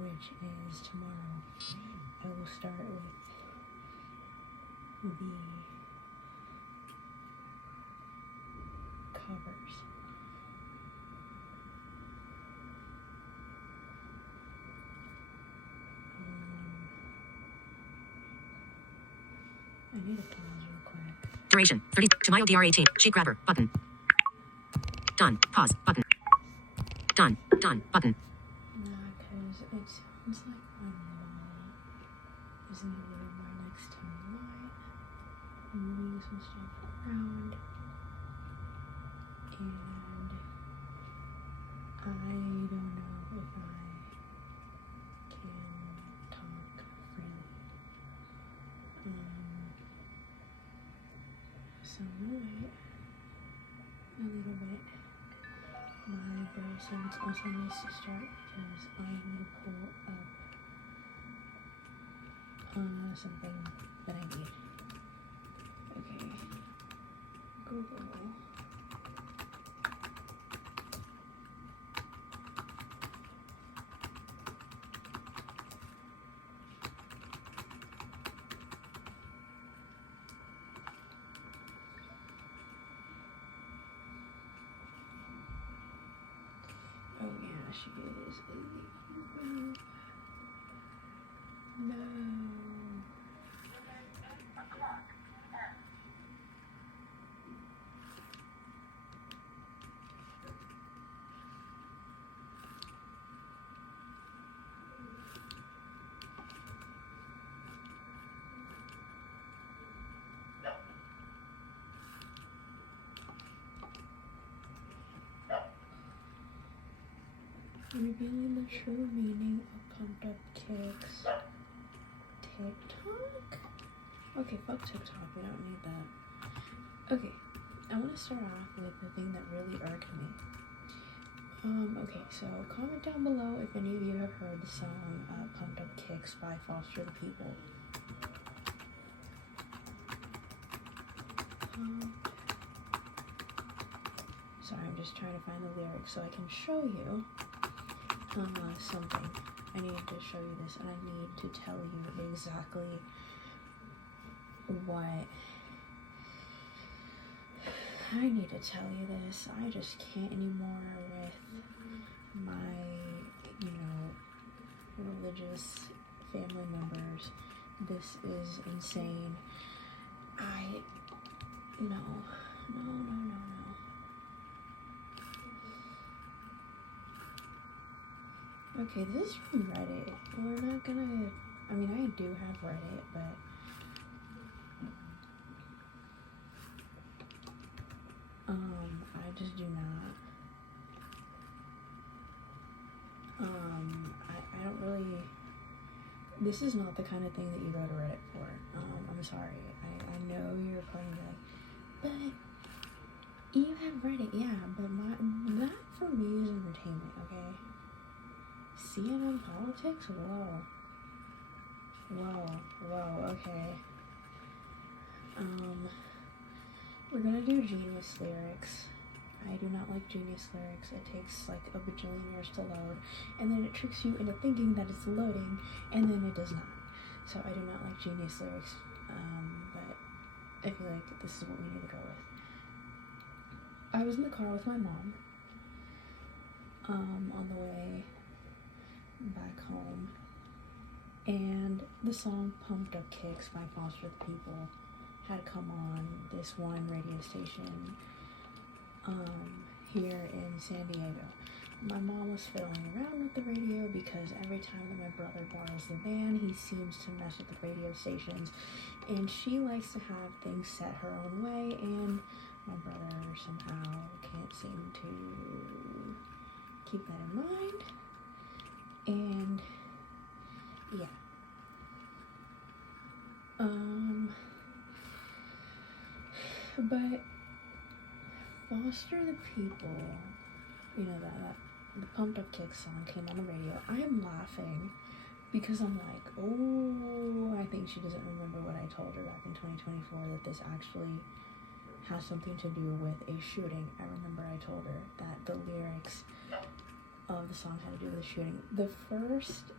which is tomorrow, I will start with the covers. I need to pause real quick. Duration 30. Tamayo DR18. Sheet grabber. Button. Done. Pause. Button. Done. Done. Button. Nah, because it sounds like my wall isn't a little more next to mine. I'm moving some stuff around. And I don't know if I can talk freely. So I'm gonna wait a little bit. My browser also needs to start because I'm gonna pull up something that I need. Okay. Google. Oh yeah, she is in the group. No. Revealing the true meaning of pumped up kicks. TikTok? Okay, fuck TikTok, we don't need that. Okay, I want to start off with the thing that really irked me. Okay, so comment down below if any of you have heard the song Pumped Up Kicks by Foster the People. Sorry, I'm just trying to find the lyrics so I can show you something. I need to show you this, and I need to tell you exactly what I need to tell you this. I just can't anymore with my, religious family members. This is insane. No. Okay, this is from Reddit. We're not gonna, I mean, I do have Reddit, but I just do not. I don't really, this is not the kind of thing that you go to Reddit for. I'm sorry. I know you're probably like, but you have Reddit, yeah, but that for me is entertainment, okay? CNN politics? Whoa, okay. We're gonna do Genius lyrics. I do not like Genius lyrics. It takes like a bajillion years to load, and then it tricks you into thinking that it's loading, and then it does not. So I do not like Genius lyrics, but I feel like this is what we need to go with. I was in the car with my mom, on the way back home, and the song Pumped Up Kicks by Foster the People had come on this one radio station here in San Diego. My mom was fiddling around with the radio because every time that my brother borrows the van, he seems to mess with the radio stations, and she likes to have things set her own way, and my brother somehow can't seem to keep that in mind. And yeah, but Foster the People, that the Pumped Up Kicks song came on the radio. I am laughing because I'm like, oh, I think she doesn't remember what I told her back in 2024, that this actually has something to do with a shooting. I remember I told her that the lyrics of the song had to do with the shooting. The first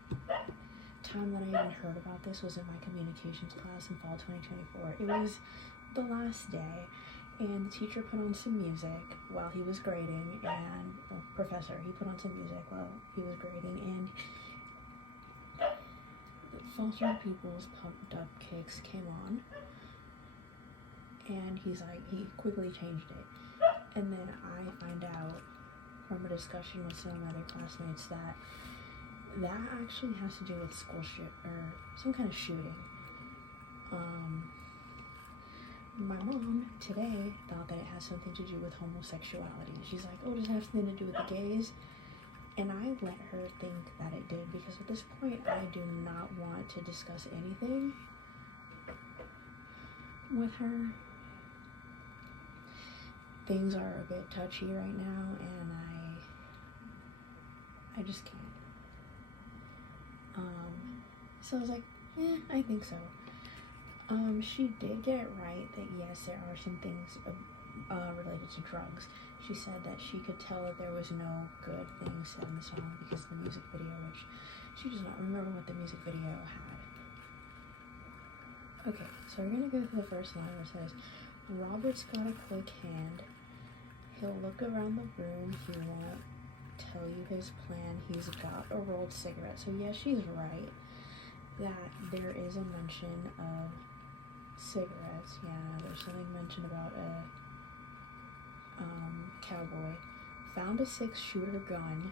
time that I even heard about this was in my communications class in fall 2024. It was the last day, and the teacher put on some music while he was grading, and the professor, he put on some music while he was grading, and Foster People's Pumped Up Kicks came on, and he quickly changed it. And then I find out from a discussion with some other classmates that actually has to do with school or some kind of shooting. My mom today thought that it has something to do with homosexuality. She's like, oh, does it have something to do with the gays? And I let her think that it did, because at this point I do not want to discuss anything with her. Things are a bit touchy right now, and I just can't. So I was like, I think so. She did get it right that yes, there are some things related to drugs. She said that she could tell that there was no good things said in the song because of the music video, which she does not remember what the music video had. Okay, so we're gonna go through the first line where it says, Robert's got a quick hand. He'll look around the room. He won't tell you his plan. He's got a rolled cigarette. So yeah, she's right that there is a mention of cigarettes. Yeah, there's something mentioned about a cowboy found a 6-shooter gun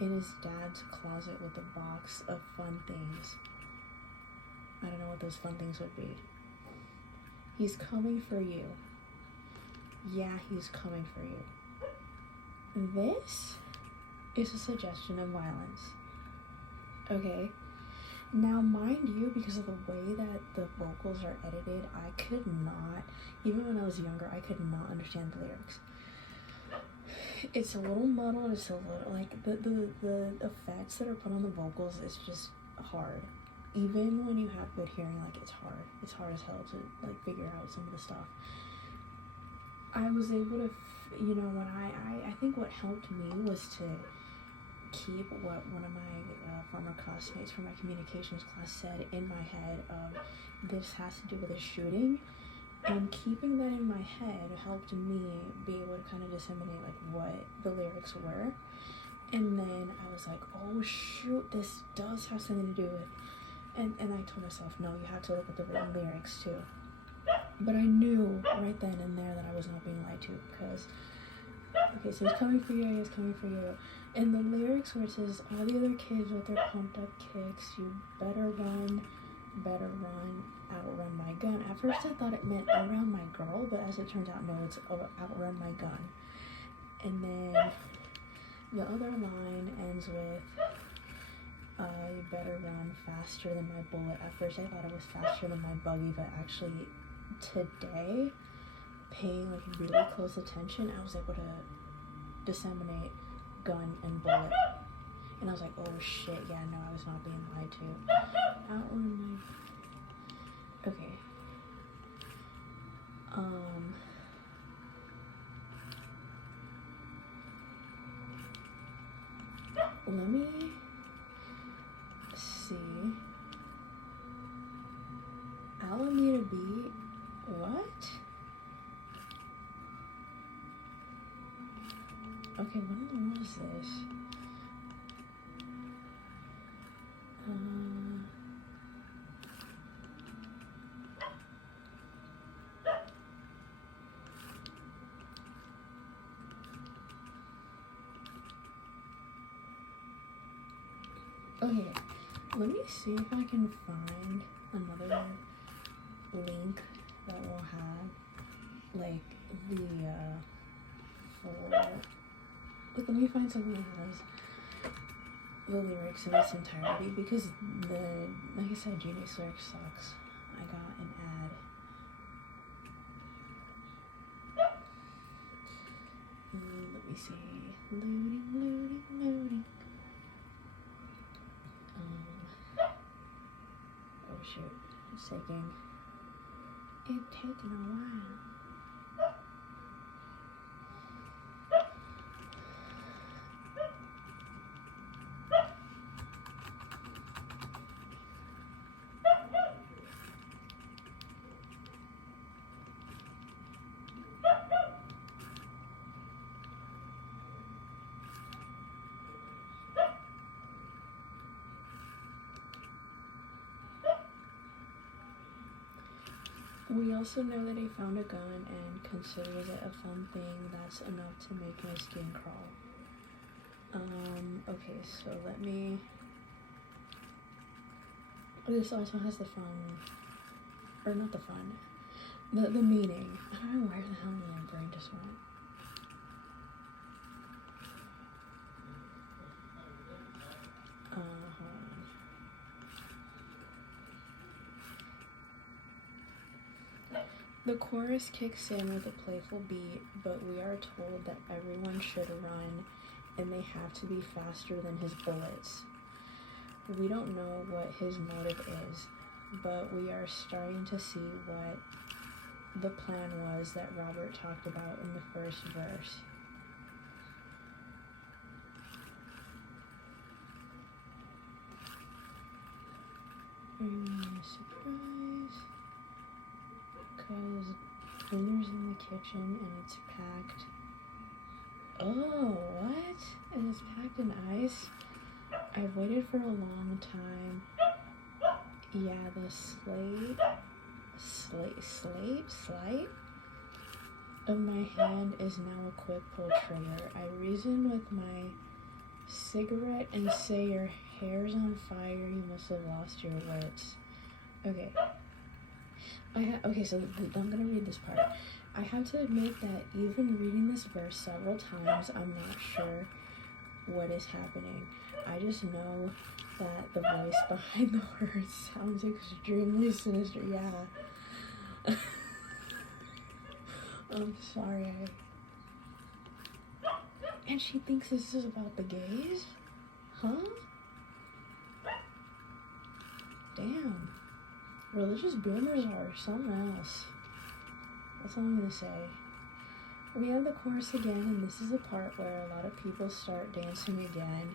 in his dad's closet with a box of fun things. I don't know what those fun things would be. He's coming for you. Yeah, he's coming for you. This is a suggestion of violence. Okay? Now, mind you, because of the way that the vocals are edited, I could not, even when I was younger, I could not understand the lyrics. It's a little muddled, it's a little, like, the effects that are put on the vocals is just hard. Even when you have good hearing, like, it's hard. It's hard as hell to, like, figure out some of the stuff. I was able to, when I think what helped me was to keep what one of my former classmates from my communications class said in my head of this has to do with a shooting, and keeping that in my head helped me be able to kind of disseminate like what the lyrics were. And then I was like, oh shoot, this does have something to do with, and I told myself, no, you have to look at the written lyrics too. But I knew right then and there that I was not being lied to, because okay, so he's coming for you, he's coming for you. And the lyrics where it says, all the other kids with their pumped up kicks, you better run, outrun my gun. At first I thought it meant outrun my girl, but as it turns out, no, it's outrun my gun. And then the other line ends with, you better run faster than my bullet. At first I thought it was faster than my buggy, but actually today, paying like really close attention, I was able to disseminate gun and bullet, and I was like, oh shit, yeah, no, I was not being lied to. Outrun my, okay, let me see. Alameda Beat, what? Okay, what was this? Okay, let me see if I can find another link that will have like the let me find something that has the lyrics in its entirety, because like I said, Genius Lyrics sucks. I got an ad. Let me see. Loading. Oh shoot, it's taking a while. We also know that he found a gun and considers it a fun thing that's enough to make my skin crawl. Okay, so let me... This also has the fun, or not the fun, the meaning. I don't know where the hell my brain just went. Hold on. The chorus kicks in with a playful beat, but we are told that everyone should run and they have to be faster than his bullets. We don't know what his motive is, but we are starting to see what the plan was that Robert talked about in the first verse. Surprise, because dinner's in the kitchen and it's packed. Oh, what? And it's packed in ice? I've waited for a long time. Yeah, the slate of my hand is now a quick pull trigger. I reason with my cigarette and say your hair's on fire, you must have lost your wits. Okay. Okay, so I'm gonna read this part. I have to admit that even reading this verse several times, I'm not sure what is happening. I just know that the voice behind the words sounds extremely sinister. Yeah. I'm sorry. And she thinks this is about the gays? Huh? Damn. Religious boomers are something else. That's all I'm gonna say. We have the chorus again, and this is the part where a lot of people start dancing again.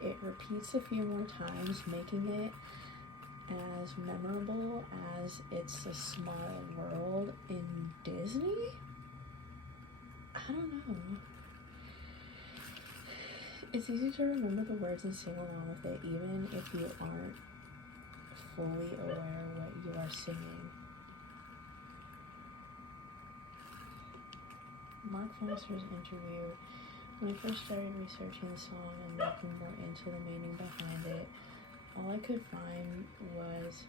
It repeats a few more times, making it as memorable as It's a Small World in Disney? I don't know. It's easy to remember the words and sing along with it, even if you aren't fully aware what you are singing. Mark Foster's interview. When I first started researching the song and looking more into the meaning behind it, all I could find was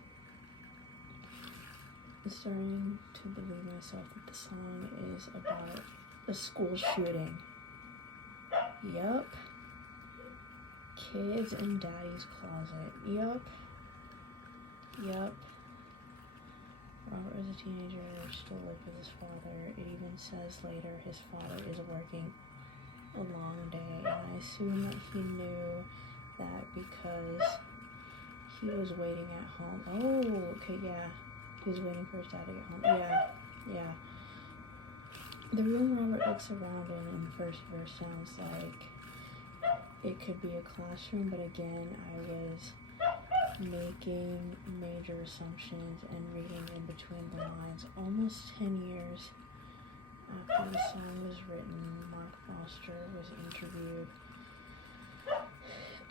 starting to believe myself that the song is about a school shooting. Yup. Kids in daddy's closet. Yup. Robert was a teenager, still lived with his father. It even says later his father is working a long day, and I assume that he knew that because he was waiting at home. Oh, okay, yeah. He was waiting for his dad to get home. Yeah. The room Robert looks around in the first verse sounds like it could be a classroom, but again, I was making major assumptions and reading in between the lines. Almost 10 years after the song was written, Mark Foster was interviewed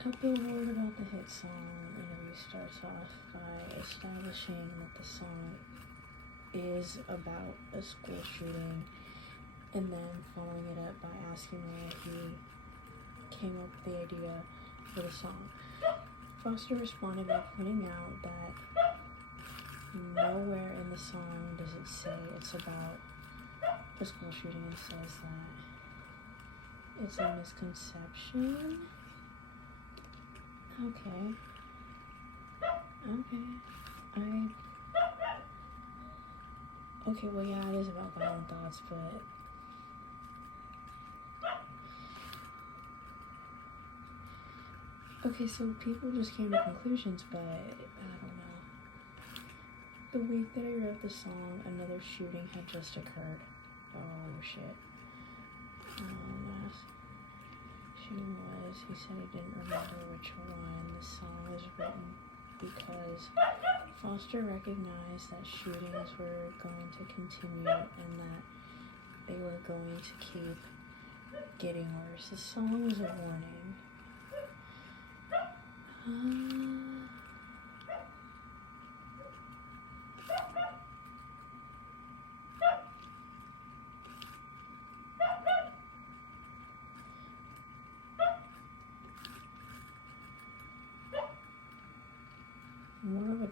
at the Award about the hit song. The interview starts off by establishing that the song is about a school shooting, and then following it up by asking where he came up with the idea for the song. Foster responded by pointing out that nowhere in the song does it say it's about a school shooting. It says that it's a misconception. Okay, well, yeah, it is about violent thoughts, but okay, so people just came to conclusions, but I don't know. The week that I wrote the song, another shooting had just occurred. Oh, shit. Last shooting was, he said he didn't remember which one. The song was written because Foster recognized that shootings were going to continue and that they were going to keep getting worse. The song was a warning.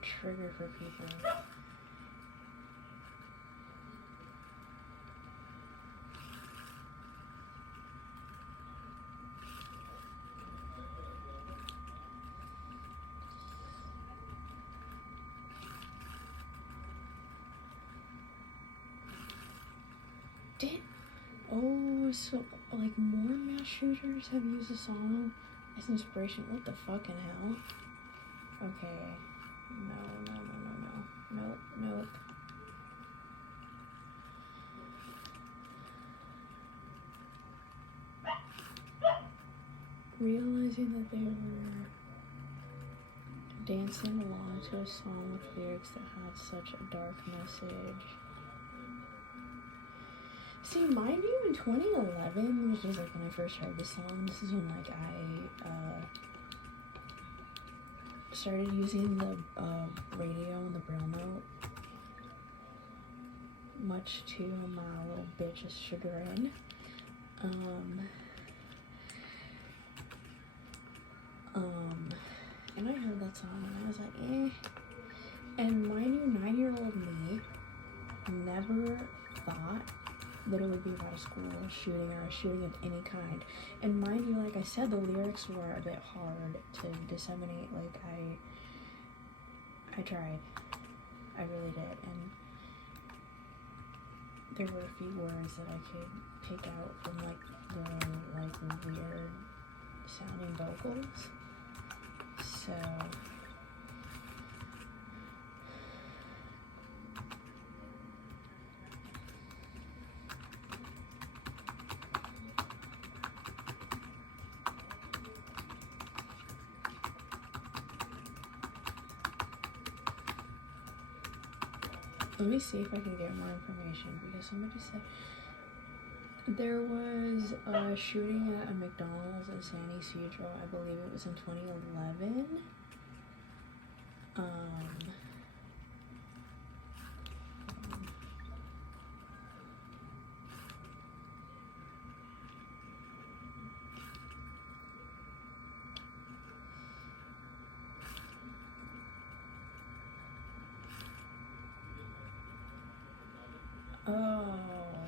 trigger for people. Oh, so, like, more mass shooters have used the song as inspiration? What the fucking hell? Okay. Nope. Realizing that they were dancing along to a song with lyrics that had such a dark message. See, mind you, in 2011, which is like when I first heard this song, this is when like I started using the radio and the Braille note, much to my little bitch's chagrin. And I heard that song and I was like, eh. And mind you, 9-year-old me never thought that it would be about a school shooting or a shooting of any kind. And mind you, like I said, the lyrics were a bit hard to disseminate. Like, I tried. I really did. And there were a few words that I could pick out from, like, the weird sounding vocals. So... let me see if I can get more information, because somebody said there was a shooting at a McDonald's in San Ysidro. I believe it was in 2011. Oh,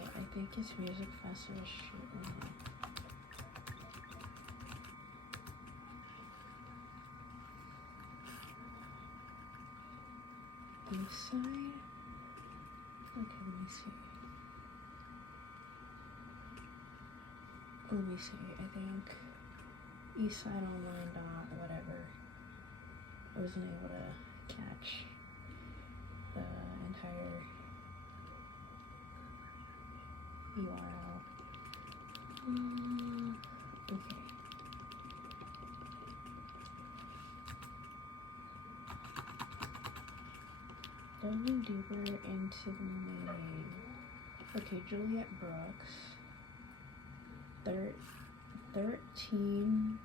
I think it's music festival shooting. East side? Okay, let me see. I think East Side Online dot whatever. I wasn't able to catch the entire URL. Okay. Delving deeper into the name. Okay, Juliet Brooks. 13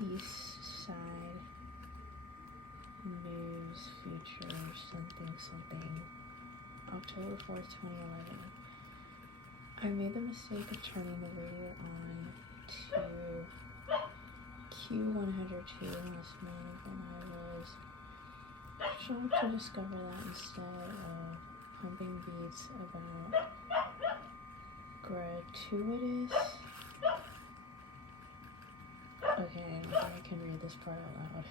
East Side News features something. October 4th, 2011. I made the mistake of turning the radio on to Q102 last night, and I was shocked to discover that instead of pumping beats about gratuitous... Okay, I don't think I can read this part out loud.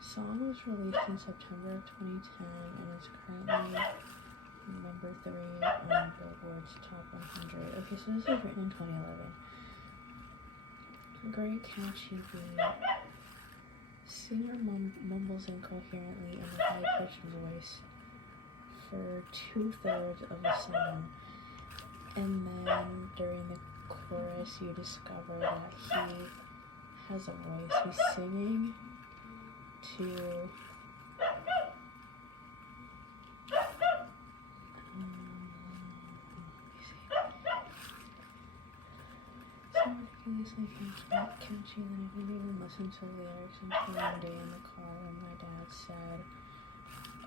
Song was released in September of 2010 and is currently number 3 on Billboard's Top 100. Okay, so this was written in 2011. Great catchy beat. Singer mumbles incoherently in a high-pitched voice for 2/3 of the song, and then during the chorus you discover that he has a voice. He's singing to ridiculously catchy that I didn't even listen to the lyrics until one day in the car when my dad said,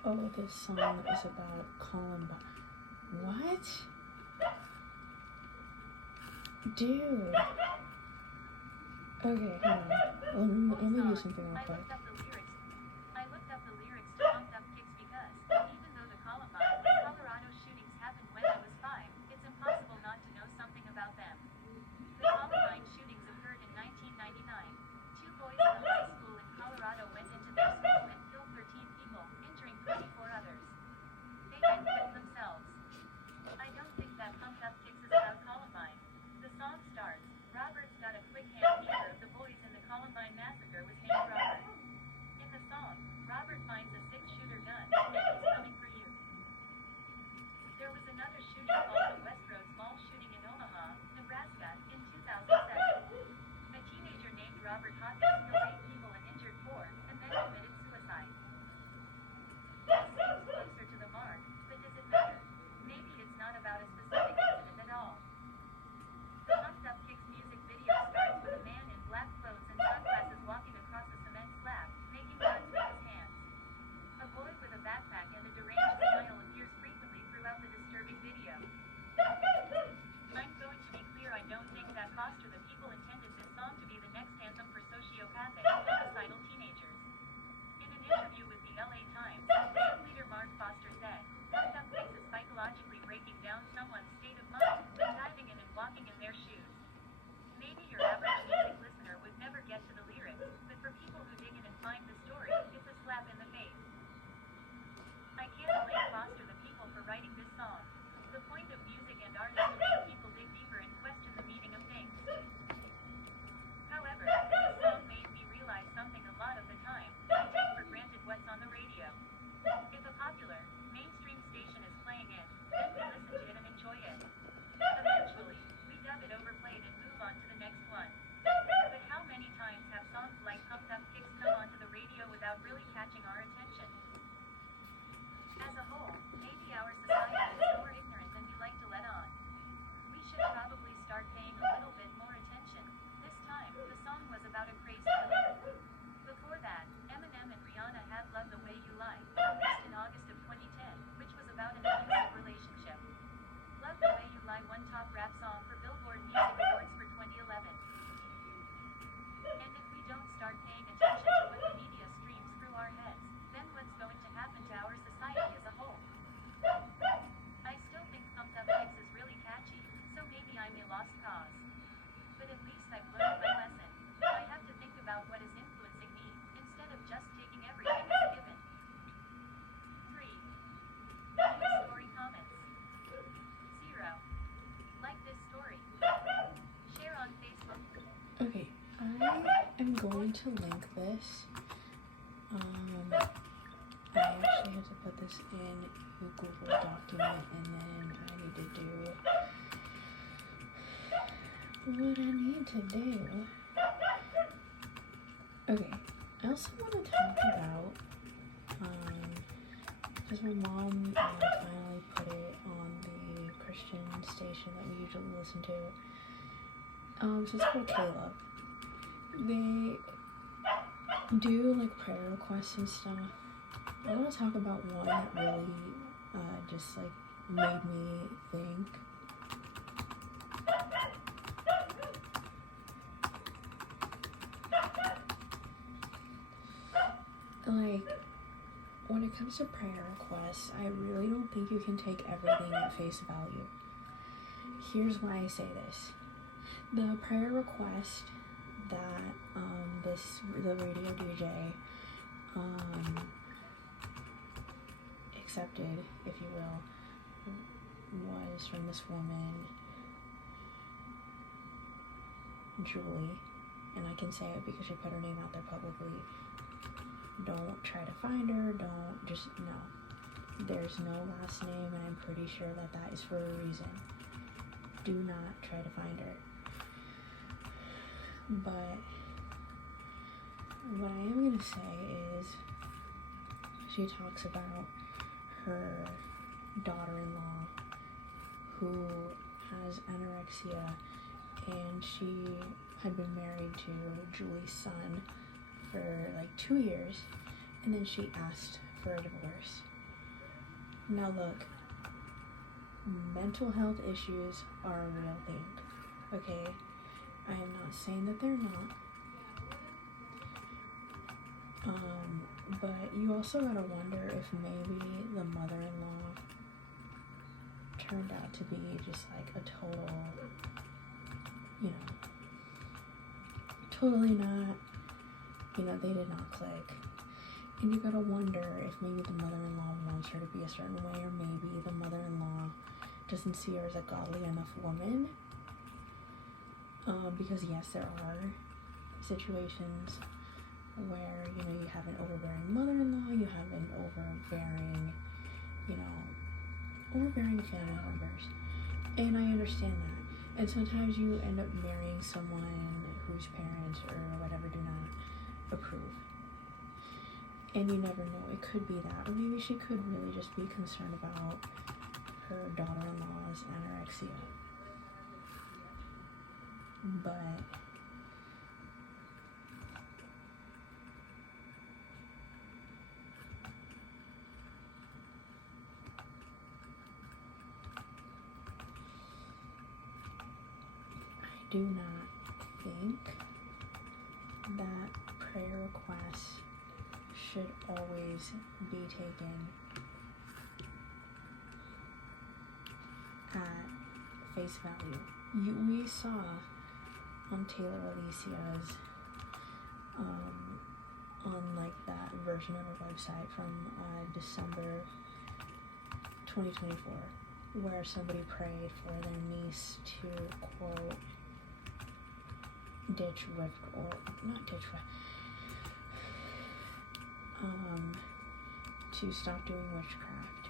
"Oh, this song is about Columbine." What? Dude. Okay, hold on. Let me do something real quick. I looked up the lyrics to Pumped Up Kicks because, even though the Columbine, Colorado shootings happened when I was 5, it's impossible not to know something about them. The Columbine shootings occurred in 1999. 2 boys at a high school in Colorado went into their school and killed 13 people, injuring 24 others. They then killed themselves. I don't think that Pumped Up Kicks is about Columbine. The song starts, Robert's got a quick hand. Neither of the boys in the Columbine massacre was named Robert. In the song, Robert finds a 6-shooter gun, and he's coming for you. There was another shooting called the West Roads Mall shooting in Omaha, Nebraska, in 2007. A teenager named Robert Hawkins killed 8 people and injured 4, and then committed suicide. This seems closer to the mark, but does it matter? Maybe it's not about a specific incident at all. The Pumped Up Kicks music video starts with a man in black clothes and sunglasses walking across a cement slab, making guns with his hands. A boy with a backpack and a deranged smile appears frequently throughout the disturbing video. I'm going to be clear, I don't think that Foster the People intended this song to be the next anthem for sociopathic, homicidal teenagers. In an interview with the LA Times, band leader Mark Foster said, Pumped Up Kicks is psychologically breaking down someone's state of mind, but diving in and walking in their shoes. Maybe your average music listener would never get to the lyrics, but for people who dig in and find the story, it's a slap in the face. I can't blame Foster the People for writing this song. The point of music and art is to make people dig deeper and question the meaning of things. However, this song made me realize something a lot of the time. We take for granted what's on the radio. If a popular, mainstream station is playing it, then we listen to it and enjoy it. Eventually, we dub it, overplay it, and move on to the next one. But how many times have songs like Pumped Up Kicks come onto the radio without really catching our attention? As a whole, maybe our society is more ignorant than we like to let on. We should probably start paying a little bit more attention. This time, the song was about a crazy killer. Before that, Eminem and Rihanna had Love the Way You Lie, released in August of 2010, which was about an abusive relationship. Love the Way You Lie won top rap song for Billboard Music Awards for 2011. And if we don't start paying attention to what the media streams through our heads, then what's going to happen to our society as a whole? I still think Pumped Up Kicks is really catchy, so maybe I'm a lost cause. But at least I've learned my lesson. I have to think about what is influencing me, instead of just taking everything as a given. 3. News story comments. 0. Like this story. Share on Facebook. Okay, I am going to link this. I actually have to put this in a Google document, and then I need to do what I need to do. Okay, I also want to talk about, because my mom finally put it on the Christian station that we usually listen to. So it's called Caleb. They do like prayer requests and stuff. I want to talk about one that really just like made me think. Like, when it comes to prayer requests, I really don't think you can take everything at face value. Here's why I say this. The prayer request that the radio DJ accepted, if you will, was from this woman, Julie, and I can say it because she put her name out there publicly. Don't try to find her, don't, just, no. There's no last name, and I'm pretty sure that that is for a reason. Do not try to find her. But what I am going to say is, she talks about her daughter-in-law who has anorexia, and she had been married to Julie's son for like 2 years, and then she asked for a divorce. Now look, mental health issues are a real thing, okay? I am not saying that they're not, But you also gotta wonder if maybe the mother-in-law turned out to be just like a total, you know, totally not, you know, they did not click. And you gotta wonder if maybe the mother-in-law wants her to be a certain way, or maybe the mother-in-law doesn't see her as a godly enough woman. Because yes, there are situations where, you know, you have an overbearing mother-in-law, you have an overbearing, you know, overbearing family members. And I understand that. And sometimes you end up marrying someone whose parents or whatever do not approve. And you never know, it could be that. Or maybe she could really just be concerned about her daughter-in-law's anorexia. But I do not think that prayer requests should always be taken at face value. We saw on Taylor Alicia's on like that version of her website from December 2024, where somebody prayed for their niece to, quote, ditch rift, or not ditch rift, to stop doing witchcraft.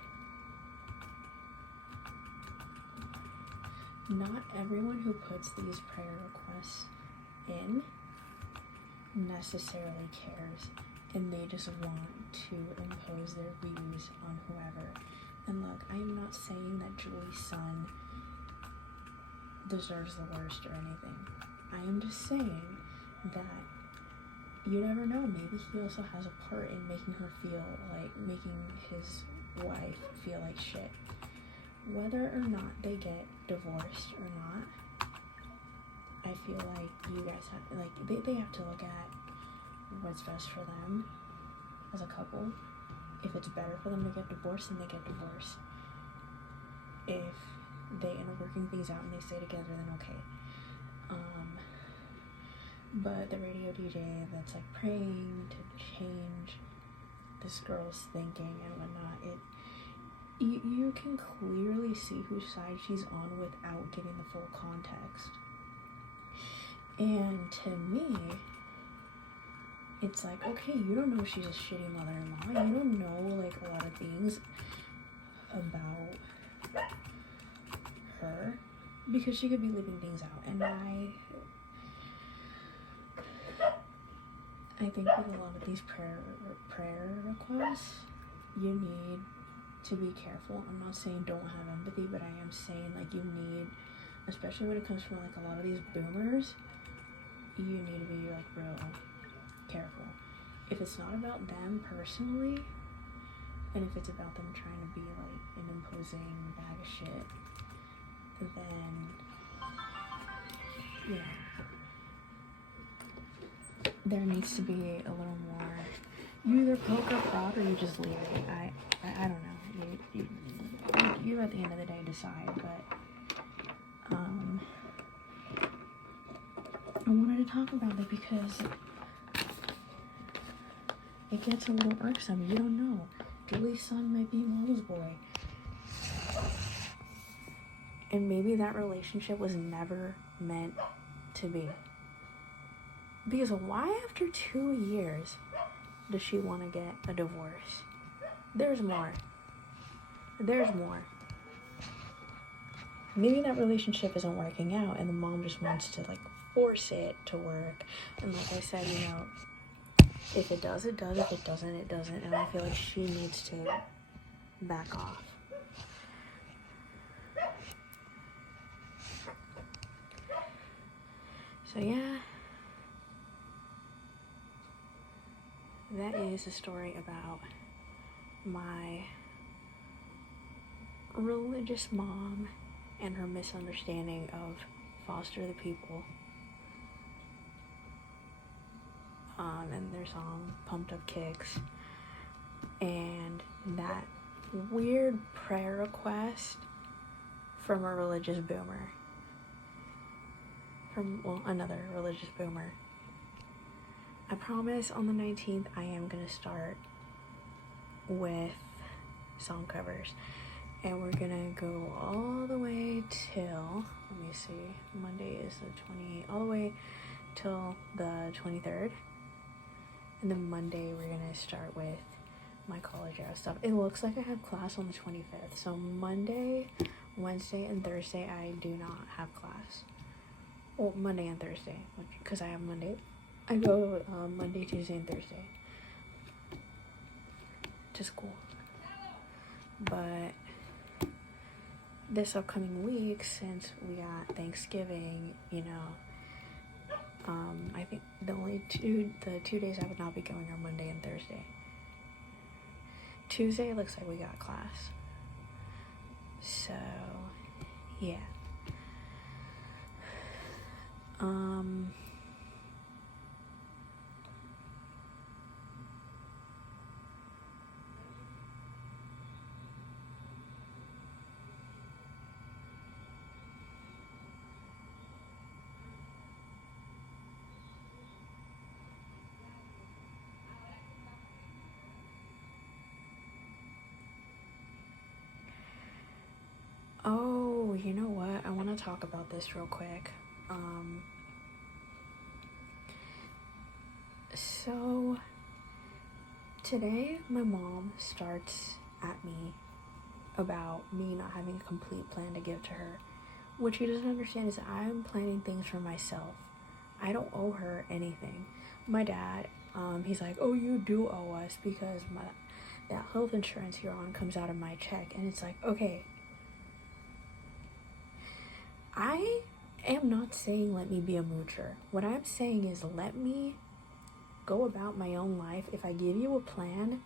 Not everyone who puts these prayer requests in necessarily cares, and they just want to impose their views on whoever. And look, I am not saying that Julie's son deserves the worst or anything. I am just saying that you never know, maybe he also has a part in making her feel like, making his wife feel like shit. Whether or not they get divorced or not, I feel like you guys have, like, they have to look at what's best for them as a couple. If it's better for them to get divorced, then they get divorced. If they end up working things out and they stay together, then okay. But the radio DJ that's like praying to change this girl's thinking and whatnot, you can clearly see whose side she's on without getting the full context. And to me, it's like, okay, you don't know she's a shitty mother-in-law. You don't know like a lot of things about her, because she could be leaving things out. And I think with a lot of these prayer requests, you need to be careful. I'm not saying don't have empathy, but I am saying like you need, especially when it comes from like a lot of these boomers, you need to be like real careful. If it's not about them personally, and if it's about them trying to be like an imposing bag of shit, then yeah, there needs to be a little more. You either poke or prod, or you just leave it. I don't know. You at the end of the day decide. But I wanted to talk about it because it gets a little irksome. You don't know. Julie's son might be Mama's boy. And maybe that relationship was never meant to be. Because why after 2 years does she want to get a divorce? There's more. There's more. Maybe that relationship isn't working out and the mom just wants to like force it to work. And like I said, you know, if it does, it does. If it doesn't, it doesn't. And I feel like she needs to back off. So yeah, that is a story about my religious mom and her misunderstanding of foster the people. And their song, Pumped Up Kicks, and that weird prayer request from a religious boomer. Another religious boomer. I promise on the 19th I am going to start with song covers. And we're going to go all the way till, let me see, Monday is the 28th, all the way till the 23rd. And then Monday we're going to start with my college era stuff. It looks like I have class on the 25th. So Monday, Wednesday, and Thursday I do not have class. Well, Monday and Thursday, because I have Monday. I go Monday, Tuesday, and Thursday to school. But this upcoming week, since we got Thanksgiving, you know, I think the two days I would not be going are Monday and Thursday. Tuesday looks like we got class. So, yeah. Oh, you know what? I want to talk about this real quick. So today my mom starts at me about me not having a complete plan to give to her. What she doesn't understand is that I'm planning things for myself. I don't owe her anything. My dad, he's like, oh, you do owe us because that health insurance you're on comes out of my check. And it's like, okay, I am not saying let me be a moocher. What I'm saying is let me go about my own life. If I give you a plan,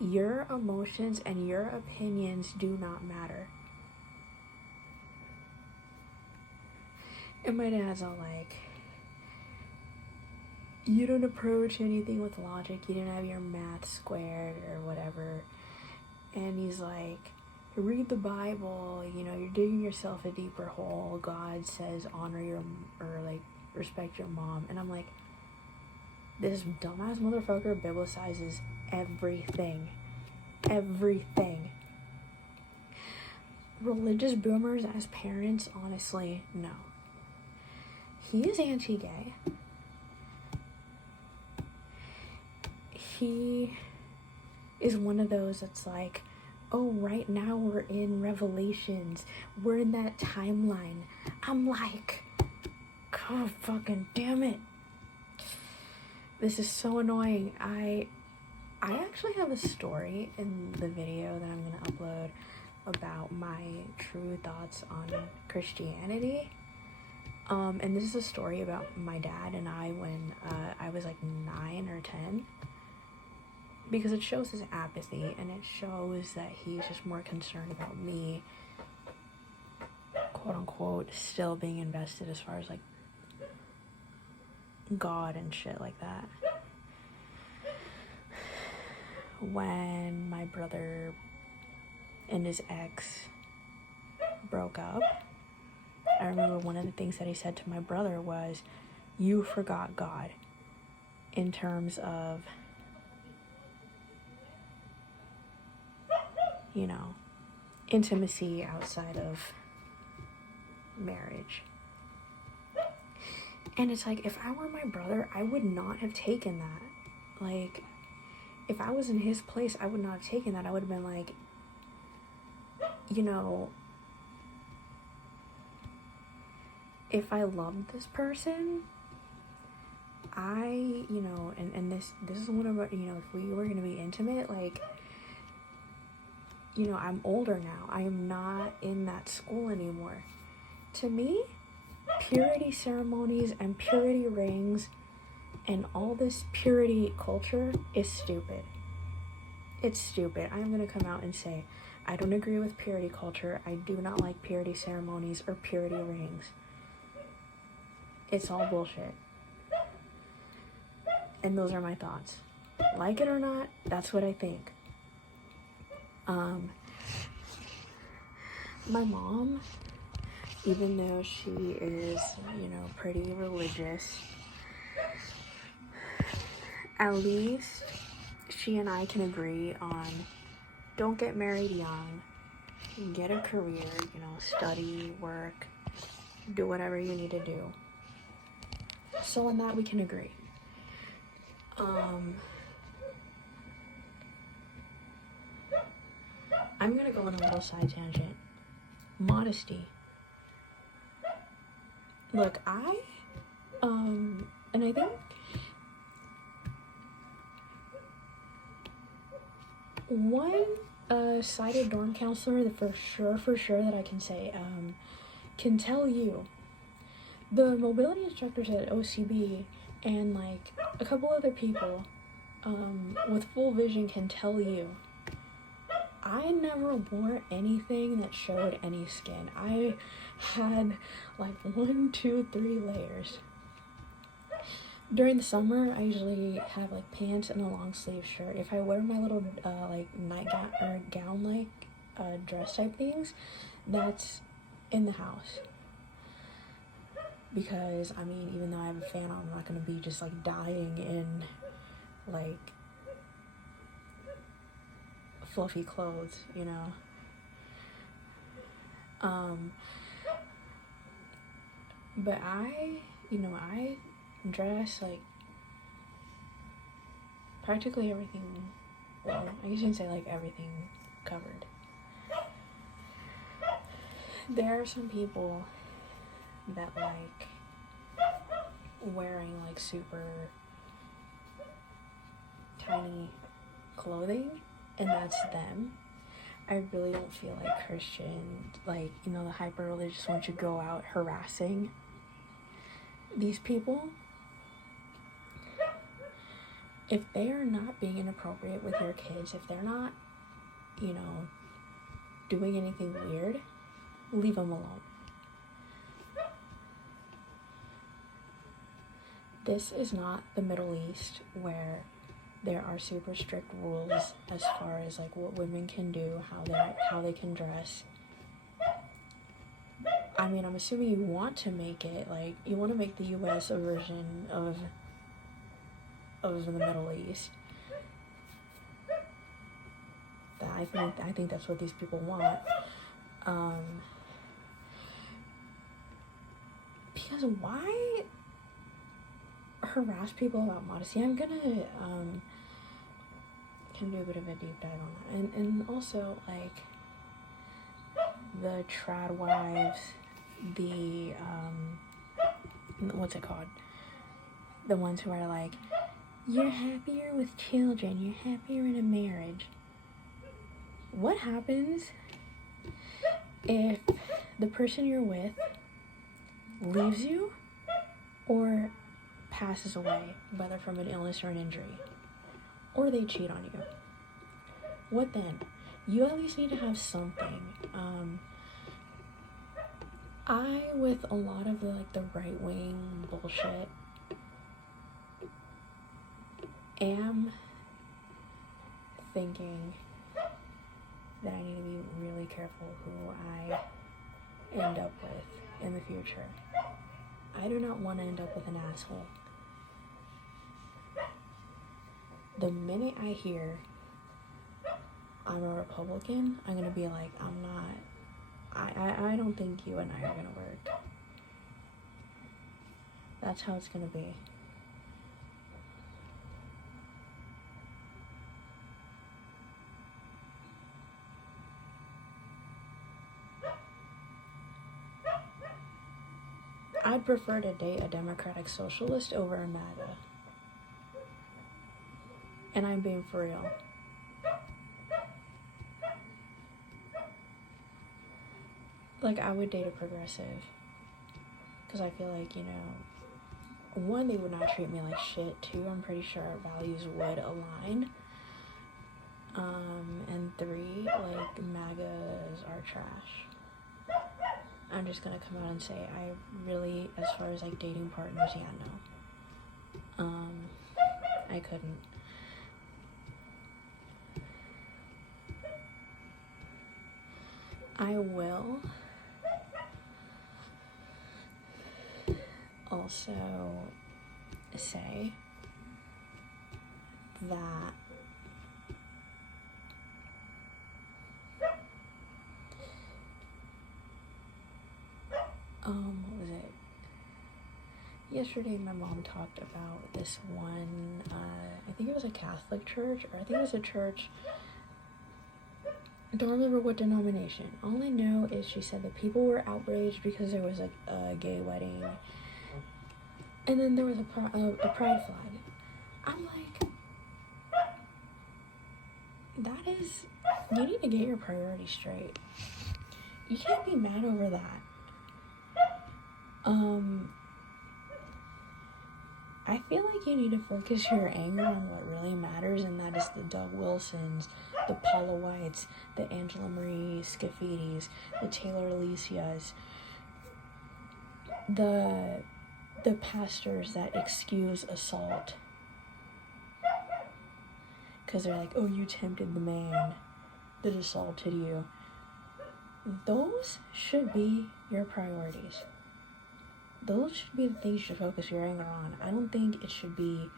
your emotions and your opinions do not matter. And my dad's all like, you don't approach anything with logic. You didn't have your math squared or whatever. And he's like, read the Bible, you know, you're digging yourself a deeper hole. God says respect your mom. And I'm like, this dumbass motherfucker biblicizes everything. Everything. Religious boomers as parents, honestly, no. He is anti-gay. He is one of those that's like, oh, right now we're in Revelations. We're in that timeline. I'm like, God fucking damn it. This is so annoying. I actually have a story in the video that I'm going to upload about my true thoughts on Christianity. And this is a story about my dad and I when I was like 9 or 10. Because it shows his apathy, and it shows that he's just more concerned about me, quote unquote, still being invested as far as like God and shit like that. When my brother and his ex broke up, I remember one of the things that he said to my brother was, you forgot God, in terms of, you know, intimacy outside of marriage. And it's like, if I were my brother, I would not have taken that. Like, if I was in his place, I would not have taken that. I would have been like, you know, if I loved this person, you know, and this is one of our, you know, if we were going to be intimate, like, you know, I'm older now. I am not in that school anymore. To me, purity ceremonies and purity rings and all this purity culture is stupid. It's stupid. I'm going to come out and say, I don't agree with purity culture. I do not like purity ceremonies or purity rings. It's all bullshit. And those are my thoughts. Like it or not, that's what I think. My mom, even though she is, pretty religious, at least she and I can agree on don't get married young, get a career, study, work, do whatever you need to do. So on that we can agree. I'm gonna go on a little side tangent. Modesty. Look, and I think one cited dorm counselor that for sure that I can say can tell you, the mobility instructors at OCB and like a couple other people with full vision can tell you, I never wore anything that showed any skin. I had like 1, 2, 3 layers. During the summer, I usually have like pants and a long sleeve shirt. If I wear my little like nightgown or gown like dress type things, that's in the house. Because I mean, even though I have a fan on, I'm not gonna be just like dying in like fluffy clothes, but I dress like practically everything, well, I guess you can say like everything covered. There are some people that like wearing like super tiny clothing, and that's them. I really don't feel like Christian, like, the hyper religious ones should go out harassing these people. If they are not being inappropriate with your kids, if they're not, doing anything weird, leave them alone. This is not the Middle East where there are super strict rules as far as like what women can do, how they can dress. I mean, I'm assuming you want to make it like you want to make the U.S. a version of the Middle East. I think that's what these people want. Because why harass people about modesty? I'm gonna can do a bit of a deep dive on that, and also like the trad wives, the what's it called? The ones who are like, you're happier with children, you're happier in a marriage. What happens if the person you're with leaves you or passes away, whether from an illness or an injury, or they cheat on you? What then? You at least need to have something. With a lot of the right-wing bullshit, am thinking that I need to be really careful who I end up with in the future. I do not want to end up with an asshole. The minute I hear I'm a Republican, I'm gonna be like, I'm not. I don't think you and I are gonna work. That's how it's gonna be. I'd prefer to date a Democratic Socialist over a MAGA. And I'm being for real. Like, I would date a progressive. Because I feel like, one, they would not treat me like shit. Two, I'm pretty sure our values would align. And three, like, MAGAs are trash. I'm just gonna come out and say, I really, as far as like dating partners, yeah, no. I couldn't. I will also say that what was it? Yesterday my mom talked about this one, I think it was a Catholic church, or I think it was a church, I don't remember what denomination. All I know is she said that people were outraged because there was a gay wedding, and then there was a pride flag. I'm like, that is, you need to get your priorities straight. You can't be mad over that. I feel like you need to focus your anger on what really matters, and that is the Doug Wilsons, the Paula Whites, the Angela Marie Scafidis, the Taylor Alicias, the pastors that excuse assault because they're like, oh, you tempted the man that assaulted you. Those should be your priorities. Those should be the things you should focus your anger on. I don't think it should be...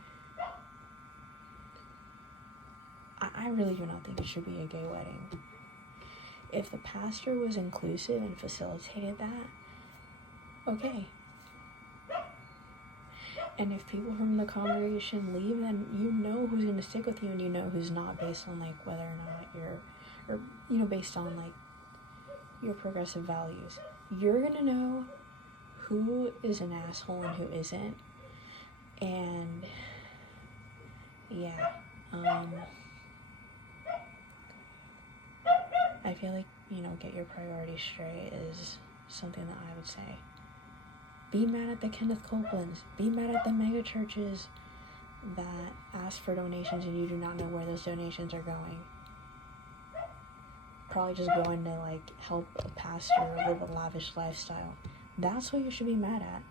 I really do not think it should be a gay wedding. If the pastor was inclusive and facilitated that, okay. And if people from the congregation leave, then you know who's going to stick with you and you know who's not, based on, like, whether or not you're... Or, you know, based on, like, your progressive values. You're going to know who is an asshole and who isn't. And yeah, I feel like, you know, get your priorities straight is something that I would say. Be mad at the Kenneth Copelands. Be mad at the mega churches that ask for donations and you do not know where those donations are going. Probably just going to, like, help a pastor live a lavish lifestyle. That's what you should be mad at.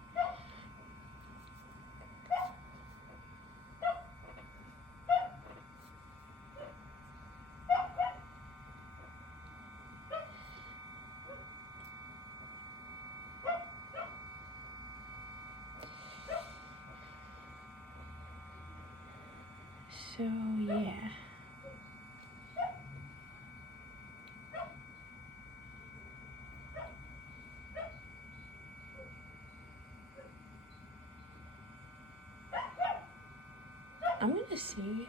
So, yeah. I'm gonna see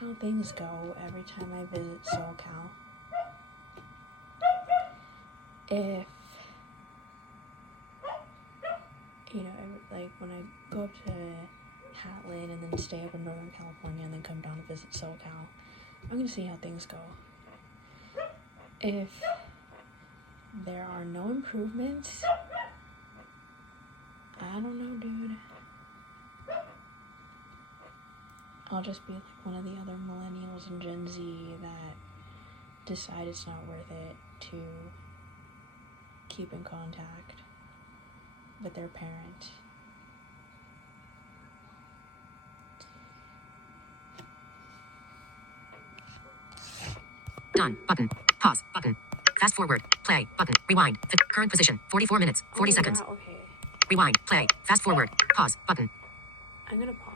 how things go every time I visit SoCal. If, you know, like when I go up to Hatlett and then stay up in Northern California and then come down to visit SoCal, I'm gonna see how things go. If there are no improvements, I don't know, dude. I'll just be like one of the other millennials and Gen Z that decide it's not worth it to keep in contact with their parents. Done. Button. Pause. Button. Fast forward. Play. Button. Rewind. Current position. 44 minutes. 40 seconds. Wow, okay. Rewind. Play. Fast forward. Pause. Button. I'm gonna pause.